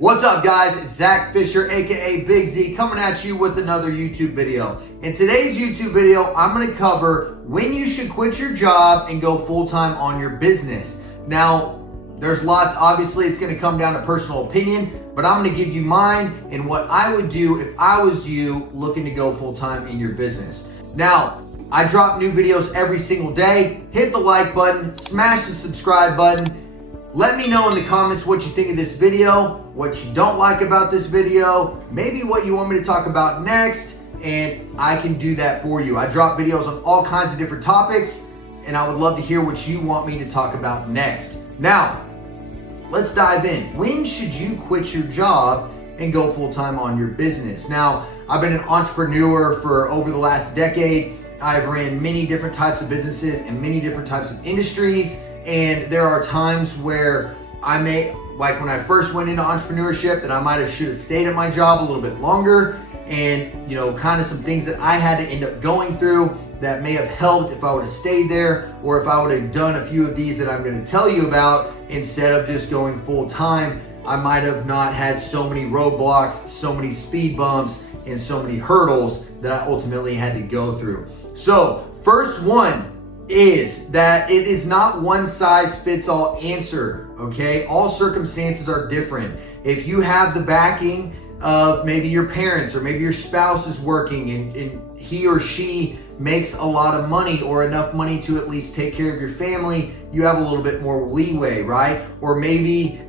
What's up guys, it's Zac Fischer aka Big Z coming at you with another YouTube video. In today's YouTube video, I'm going to cover when you should quit your job and go full-time on your business. Now, there's lots, obviously it's going to come down to personal opinion, but I'm going to give you mine and what I would do if I was you looking to go full-time in your business. Now, I drop new videos every single day. Hit the like button, smash the subscribe button. Let me know in the comments what you think of this video, what you don't like about this video, maybe what you want me to talk about next, and I can do that for you. I drop videos on all kinds of different topics, and I would love to hear what you want me to talk about next. Now, let's dive in. When should you quit your job and go full-time on your business? Now, I've been an entrepreneur for over the last decade. I've ran many different types of businesses and many different types of industries. And there are times where I may, like when I first went into entrepreneurship, that I might have should have stayed at my job a little bit longer, and kind of some things that I had to end up going through that may have helped if I would have stayed there, or if I would have done a few of these that I'm going to tell you about instead of just going full time. I might have not had so many roadblocks, so many speed bumps, and so many hurdles that I ultimately had to go through. So first one is that it is not one size fits all answer, okay? All circumstances are different. If you have the backing of maybe your parents or maybe your spouse is working and he or she makes a lot of money or enough money to at least take care of your family, you have a little bit more leeway, right? Or maybe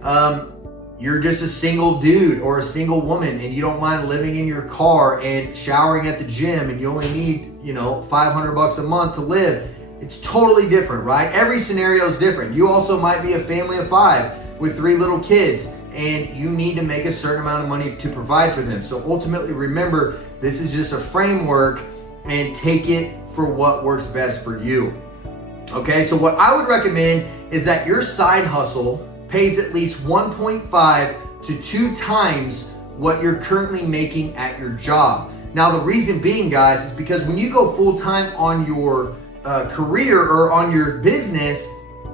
you're just a single dude or a single woman and you don't mind living in your car and showering at the gym and you only need, $500 a month to live. It's totally different, right? Every scenario is different. You also might be a family of 5 with 3 little kids and you need to make a certain amount of money to provide for them. So ultimately, remember, this is just a framework and take it for what works best for you. Okay, so what I would recommend is that your side hustle pays at least 1.5 to 2 times what you're currently making at your job. Now, the reason being, guys, is because when you go full-time on your career or on your business,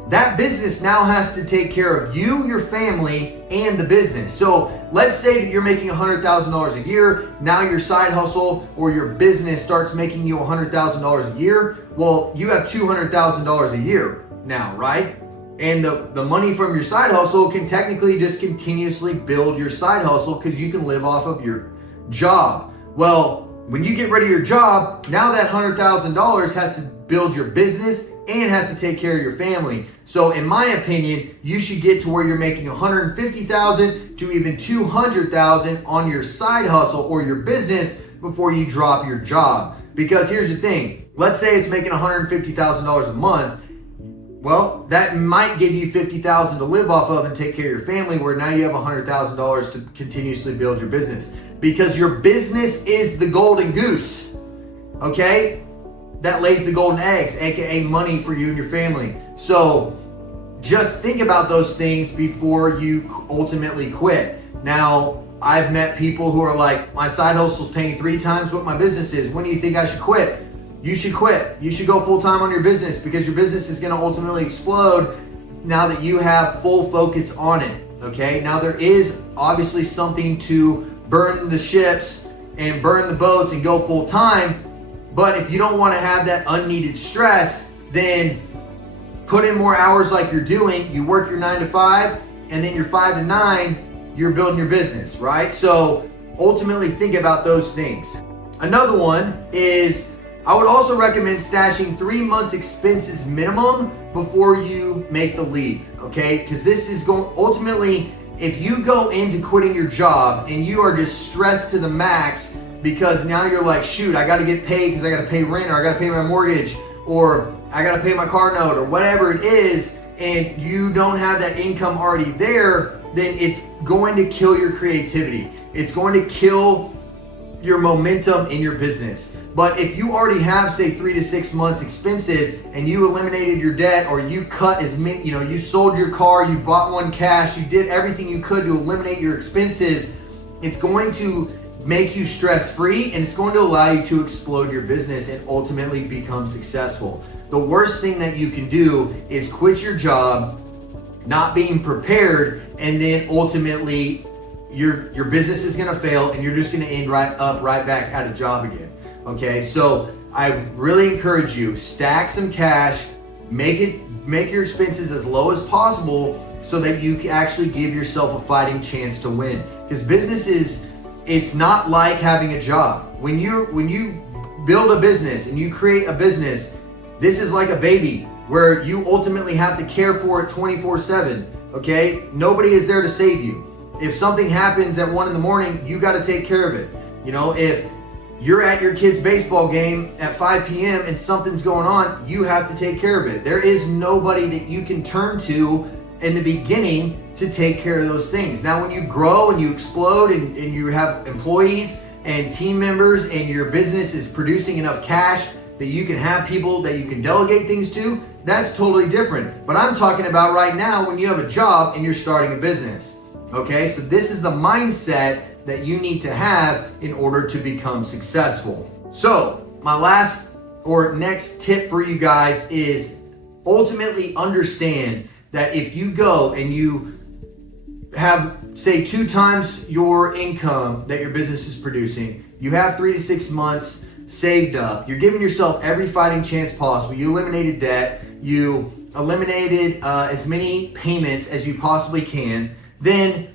that business now has to take care of you, your family, and the business. So let's say that you're making $100,000 a year. Now your side hustle or your business starts making you $100,000 a year. Well, you have $200,000 a year now, right? And the money from your side hustle can technically just continuously build your side hustle because you can live off of your job. Well, when you get rid of your job, now that $100,000 has to build your business and has to take care of your family. So in my opinion, you should get to where you're making $150,000 to even $200,000 on your side hustle or your business before you drop your job. Because here's the thing, let's say it's making $150,000 a month. Well, that might give you $50,000 to live off of and take care of your family, where now you have $100,000 to continuously build your business. Because your business is the golden goose, okay? That lays the golden eggs, aka money for you and your family. So just think about those things before you ultimately quit. Now, I've met people who are like, my side hustle is paying 3 times what my business is. When do you think I should quit? You should quit. You should go full-time on your business because your business is going to ultimately explode now that you have full focus on it, okay? Now, there is obviously something to burn the ships and burn the boats and go full-time, but if you don't want to have that unneeded stress, then put in more hours like you're doing. You work your 9 to 5 and then your 5 to 9, you're building your business, right? So ultimately think about those things. Another one is, I would also recommend stashing 3 months expenses minimum before you make the leap, okay? Because this is going, ultimately, if you go into quitting your job and you are just stressed to the max because now you're like, shoot, I got to get paid because I got to pay rent, or I got to pay my mortgage, or I got to pay my car note, or whatever it is, and you don't have that income already there, then it's going to kill your creativity. It's going to kill your momentum in your business. But if you already have, say, 3 to 6 months expenses and you eliminated your debt, or you cut as many, you sold your car, you bought one cash, you did everything you could to eliminate your expenses, it's going to make you stress-free and it's going to allow you to explode your business and ultimately become successful. The worst thing that you can do is quit your job not being prepared and then ultimately your business is gonna fail and you're just gonna end right back at a job again. Okay, so I really encourage you, stack some cash, make your expenses as low as possible so that you can actually give yourself a fighting chance to win. Because business it's not like having a job. When you build a business and you create a business, this is like a baby where you ultimately have to care for it 24/7. Okay, nobody is there to save you. If something happens at 1 a.m, you got to take care of it. You know, if you're at your kid's baseball game at 5 p.m. and something's going on, you have to take care of it. There is nobody that you can turn to in the beginning to take care of those things. Now, when you grow and you explode and you have employees and team members and your business is producing enough cash that you can have people that you can delegate things to, that's totally different. But I'm talking about right now when you have a job and you're starting a business. Okay, so this is the mindset that you need to have in order to become successful. So my last or next tip for you guys is ultimately understand that if you go and you have, say, 2 times your income that your business is producing, you have 3 to 6 months saved up, you're giving yourself every fighting chance possible, you eliminated debt, you eliminated as many payments as you possibly can, then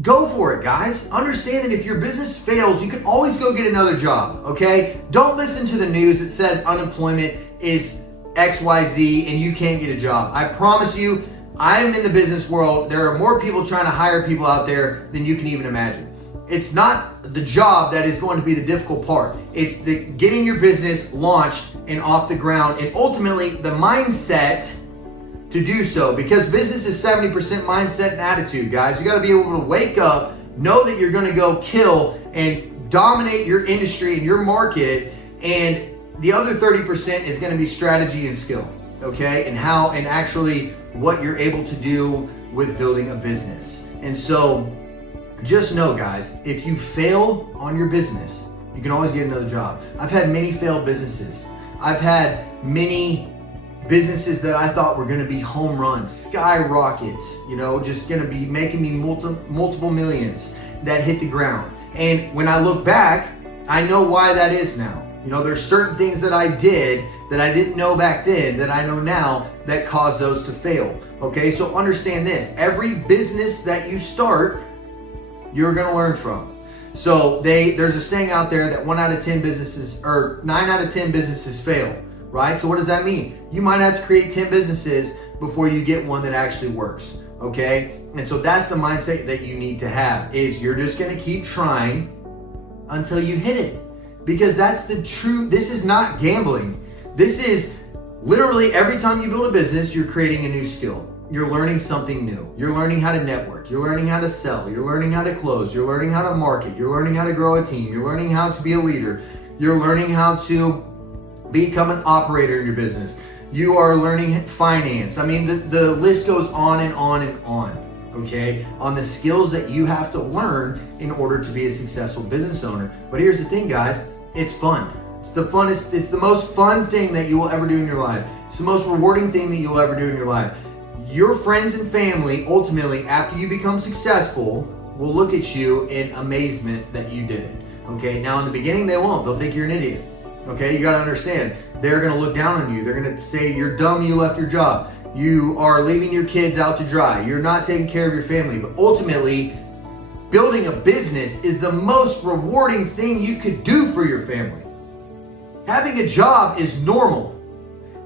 go for it, guys. Understand that if your business fails, you can always go get another job, okay? Don't listen to the news that says unemployment is XYZ and you can't get a job. I promise you, I'm in the business world. There are more people trying to hire people out there than you can even imagine. It's not the job that is going to be the difficult part. It's the getting your business launched and off the ground, and ultimately the mindset to do so, because business is 70% mindset and attitude, guys. You got to be able to wake up, know that you're going to go kill and dominate your industry and your market, and the other 30% is going to be strategy and skill, okay? And how, and actually what you're able to do with building a business. And so just know, guys, if you fail on your business, you can always get another job. I've had many failed businesses. I've had many businesses that I thought were going to be home runs, skyrockets, you know, just going to be making me multiple millions, that hit the ground. And when I look back, I know why that is now. You know, there's certain things that I did that I didn't know back then that I know now that caused those to fail. Okay, so understand this. Every business that you start, you're going to learn from. So there's a saying out there that 9 out of 10 businesses fail. Right? So what does that mean? You might have to create 10 businesses before you get one that actually works. Okay? And so that's the mindset that you need to have, is you're just going to keep trying until you hit it. Because that's the true, this is not gambling. This is literally every time you build a business, you're creating a new skill. You're learning something new. You're learning how to network. You're learning how to sell. You're learning how to close. You're learning how to market. You're learning how to grow a team. You're learning how to be a leader. You're learning how to become an operator in your business. You are learning finance. I mean, the list goes on and on and on, okay? On the skills that you have to learn in order to be a successful business owner. But here's the thing, guys, it's fun. It's the most fun thing that you will ever do in your life. It's the most rewarding thing that you'll ever do in your life. Your friends and family, ultimately, after you become successful, will look at you in amazement that you did it, okay? Now, in the beginning, they won't. They'll think you're an idiot. Okay, you got to understand, they're going to look down on you. They're going to say you're dumb, you left your job. You are leaving your kids out to dry. You're not taking care of your family. But ultimately, building a business is the most rewarding thing you could do for your family. Having a job is normal.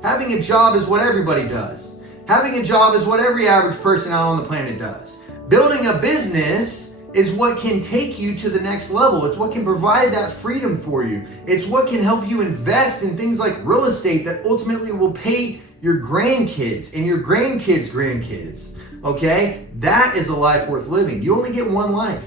Having a job is what everybody does. Having a job is what every average person out on the planet does. Building a business is what can take you to the next level. It's what can provide that freedom for you. It's what can help you invest in things like real estate that ultimately will pay your grandkids and your grandkids' grandkids. Okay? That is a life worth living. You only get one life.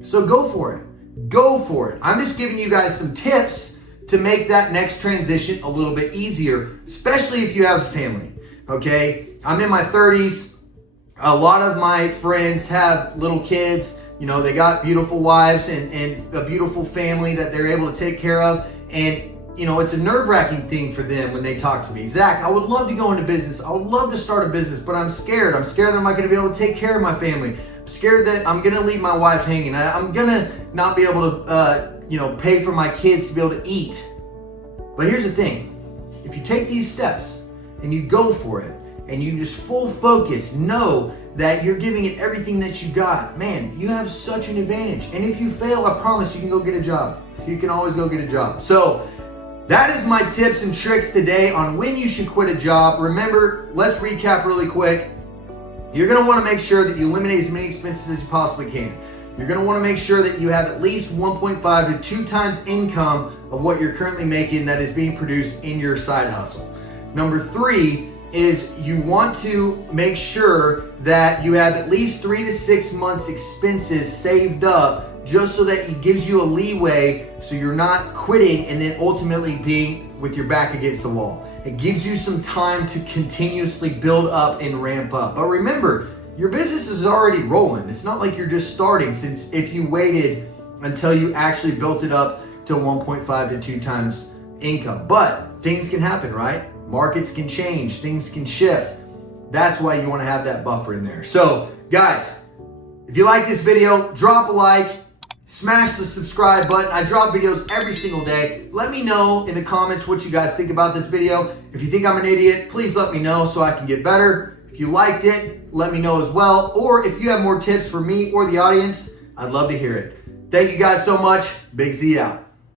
So go for it. Go for it. I'm just giving you guys some tips to make that next transition a little bit easier, especially if you have a family. Okay? I'm in my 30s. A lot of my friends have little kids. You know, they got beautiful wives and a beautiful family that they're able to take care of. And, you know, it's a nerve-wracking thing for them when they talk to me. Zac, I would love to go into business. I would love to start a business, but I'm scared. I'm scared that I'm not going to be able to take care of my family. scared that I'm gonna leave my wife hanging. I'm gonna not be able to, pay for my kids to be able to eat. But here's the thing. If you take these steps and you go for it and you just full focus, know that you're giving it everything that you got, man, you have such an advantage. And if you fail, I promise you can go get a job. You can always go get a job. So that is my tips and tricks today on when you should quit a job. Remember, let's recap really quick. You're gonna wanna make sure that you eliminate as many expenses as you possibly can. You're gonna wanna make sure that you have at least 1.5 to 2 times income of what you're currently making that is being produced in your side hustle. Number 3 is you want to make sure that you have at least 3 to 6 months expenses saved up, just so that it gives you a leeway so you're not quitting and then ultimately being with your back against the wall. It gives you some time to continuously build up and ramp up. But remember, your business is already rolling. It's not like you're just starting, since if you waited until you actually built it up to 1.5 to 2 times income. But things can happen, right? Markets can change, things can shift. That's why you want to have that buffer in there. So guys, if you like this video, drop a like, smash the subscribe button. I drop videos every single day. Let me know in the comments what you guys think about this video. If you think I'm an idiot, please let me know so I can get better. If you liked it, let me know as well. Or if you have more tips for me or the audience, I'd love to hear it. Thank you guys so much. Big Z out.